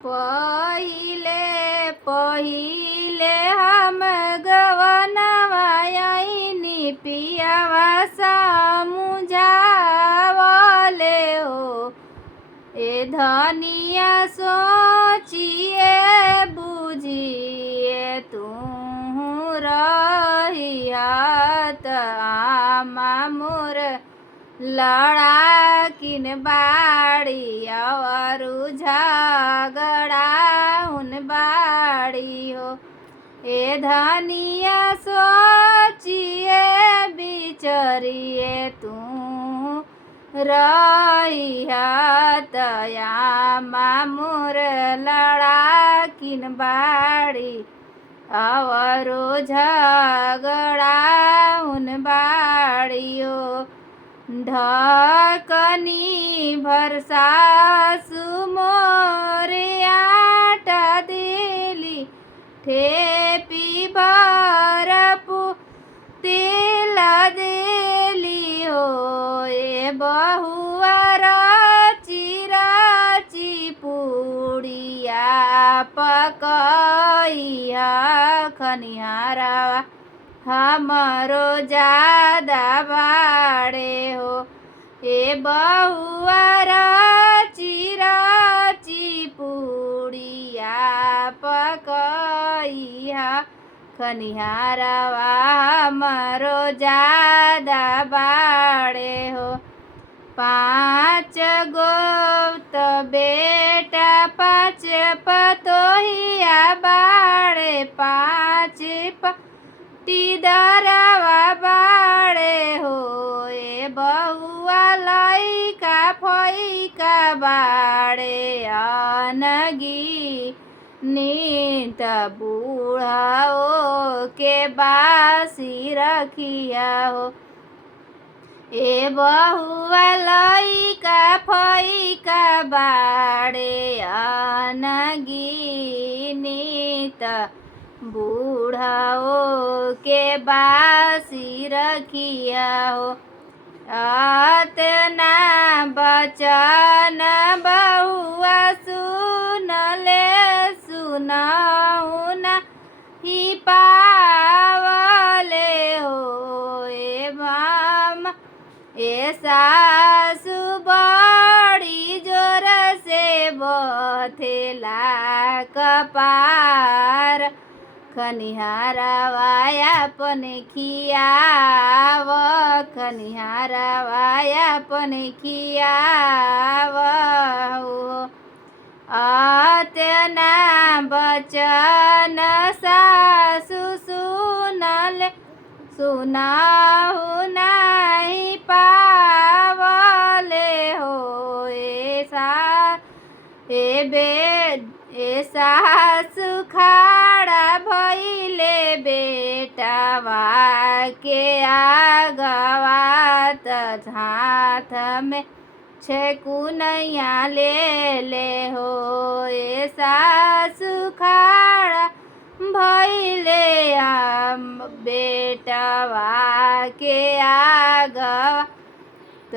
पहिले पहिले हम गवनवायनी पियावा समुझावले हो। ए धनिया सोचिए बुझिए तू रहियत आमा मोर लड़ाकिन बाड़ी अवरु झगड़ाउन बाड़ी हो। ए धनिया सोचिए बिचरिए तू रहियत आमा मोर लड़ाकिन बाड़ी अवरु झगड़ाउन बाड़ी हो। ढकनी भर सासु मोरे आटा देली ठेपी भर तेल देली हो। ए बहुआ रची रची पूड़िया पकइया खनिहारवा हमरो ज्यादा बाड़े हो। ए बहुआ रची रची पूड़िया पकइया खनिहारवा हमरो ज्यादा बाड़े हो। 5 गो तो बेटा 5 पतोहिया बाड़े 5 पटीदरवा बाड़े हो। ए बहुआ लइका फइका बाड़े अनगी नीत बूढ़ाओ के बासी रखिया हो। ए बहुआ लइका फइका बाड़े अनगी नीत बूढ़ाओ के बासी रखिया हो। अतना बचन बहुआ सुनले सुनहु नहीं पावले हो। ए मामा ए सासु बड़ी जोर से बथेला कपार खनिहारवा अपन खियाव खनिहारवा अपन खियाव हो। अतना बचन सासु सुनहु नहीं पावले हो। ए सासु खाड़ा भइले बेटावा के आगवा त हाथ में छेकुनैया ले हो। ए सासु खाड़ा भइले बेटावा के आगवा त